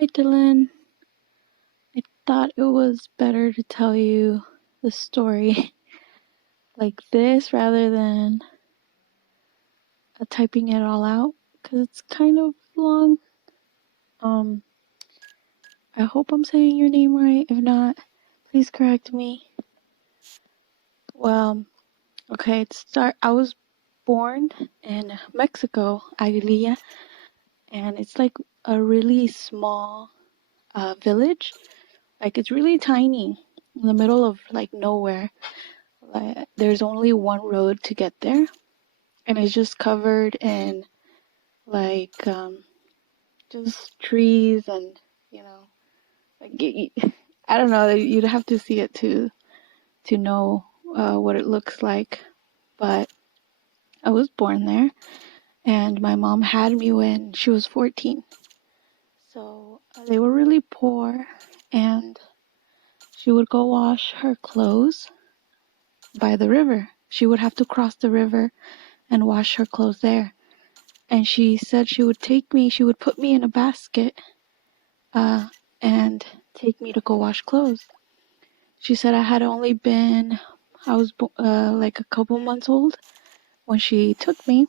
Hi, Dylan. I thought it was better to tell you the story like this rather than typing it all out because it's kind of long. Um, I hope I'm saying your name right. If not, please correct me. Well, okay, I was born in Mexico, Aguililla, and it's like a really small village. Like it's really tiny in the middle of like nowhere. Like there's only one road to get there, and it's just covered in like just trees and you know like I don't know, you'd have to see it to know what it looks like. But I was born there, and my mom had me when she was 14, so they were really poor, and she would go wash her clothes by the river. She would have to cross the river and wash her clothes there. And she said she would put me in a basket and take me to go wash clothes. She said I was like a couple months old when she took me.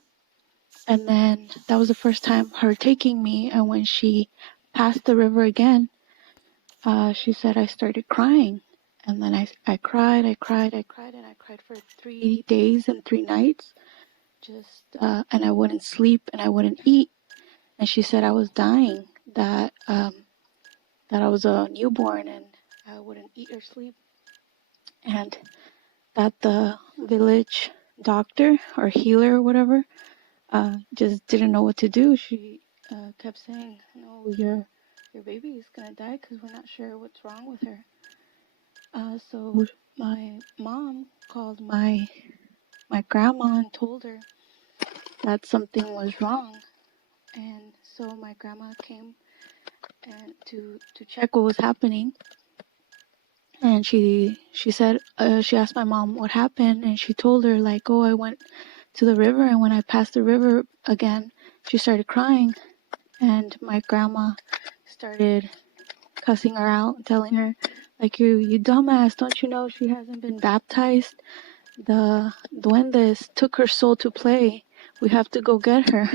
And then that was the first time her taking me. And when she passed the river again, she said I started crying. And then I cried, and I cried for 3 days and 3 nights. And I wouldn't sleep and I wouldn't eat. And she said I was dying, that I was a newborn and I wouldn't eat or sleep, and that the village doctor or healer or whatever just didn't know what to do. She kept saying, "No, your baby is gonna die because we're not sure what's wrong with her." So my mom called my grandma and told her that something was wrong, and so my grandma came and to check what was happening. And she said she asked my mom what happened, and she told her like, "Oh, I went to the river, and when I passed the river again, she started crying." And my grandma started cussing her out, telling her like, "You dumbass, don't you know she hasn't been baptized? The Duendes took her soul to play. We have to go get her."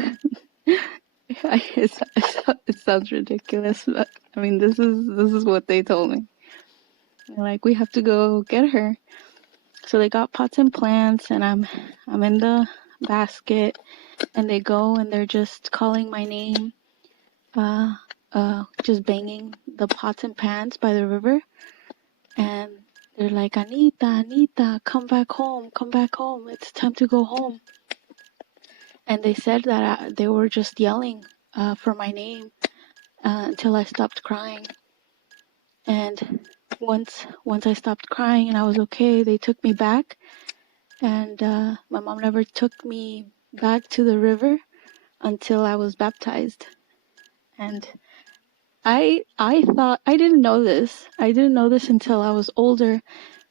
It sounds ridiculous, but I mean, this is what they told me. Like, we have to go get her. So they got pots and plants, and I'm in the basket, and they go and they're just calling my name, just banging the pots and pans by the river, and they're like, "Anita, Anita, come back home, it's time to go home." And they said that they were just yelling for my name until I stopped crying. And once I stopped crying and I was okay, they took me back. And my mom never took me back to the river until I was baptized. And I thought I didn't know this. I didn't know this until I was older,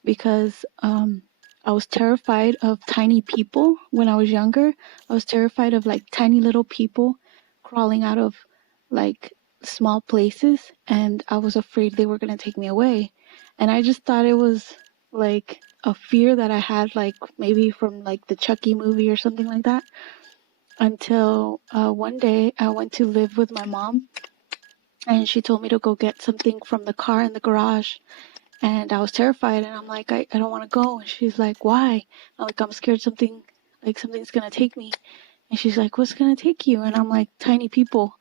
because I was terrified of tiny people when I was younger. I was terrified of like tiny little people crawling out of like small places, and I was afraid they were gonna take me away. And I just thought it was like a fear that I had, like maybe from like the Chucky movie or something like that. Until one day I went to live with my mom, and she told me to go get something from the car in the garage. And I was terrified, and I'm like, I don't want to go. And she's like, "Why?" I'm like, "I'm scared something's gonna take me." And she's like, "What's gonna take you?" And I'm like, "Tiny people."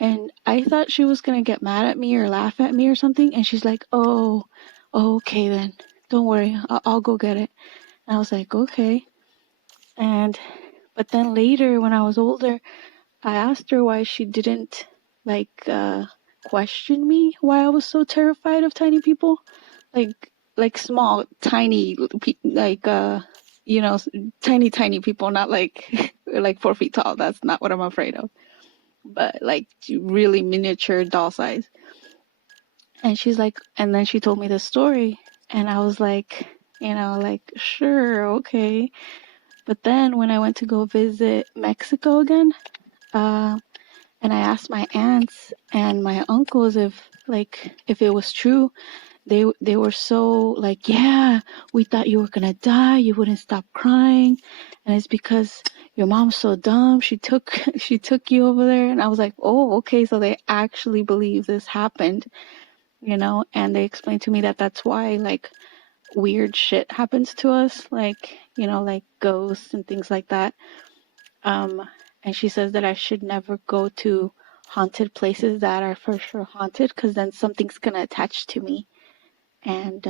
And I thought she was gonna get mad at me or laugh at me or something. And she's like, "Oh, okay then. Don't worry, I'll go get it." And I was like, "Okay." But then later, when I was older, I asked her why she didn't like question me why I was so terrified of tiny people, like small, tiny, like tiny people, not like like 4 feet tall. That's not what I'm afraid of, but like really miniature doll size. And she's like, and then she told me the story, and I was like, like sure, okay. But then when I went to go visit Mexico again, uh, And I asked my aunts and my uncles if it was true. They were so like, yeah, we thought you were gonna die. You wouldn't stop crying, and it's because your mom's so dumb. She took she took you over there. And I was like, oh, okay, so they actually believe this happened, And they explained to me that that's why like weird shit happens to us, like like ghosts and things like that. Um, and she says that I should never go to haunted places that are for sure haunted, because then something's gonna attach to me and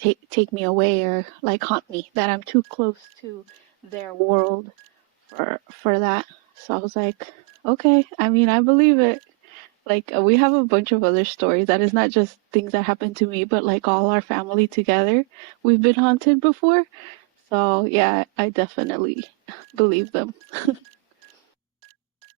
take me away or like haunt me. That I'm too close to their world for that. So I was like, okay. I mean, I believe it. Like we have a bunch of other stories that is not just things that happened to me, but like all our family together, we've been haunted before. So yeah, I definitely believe them.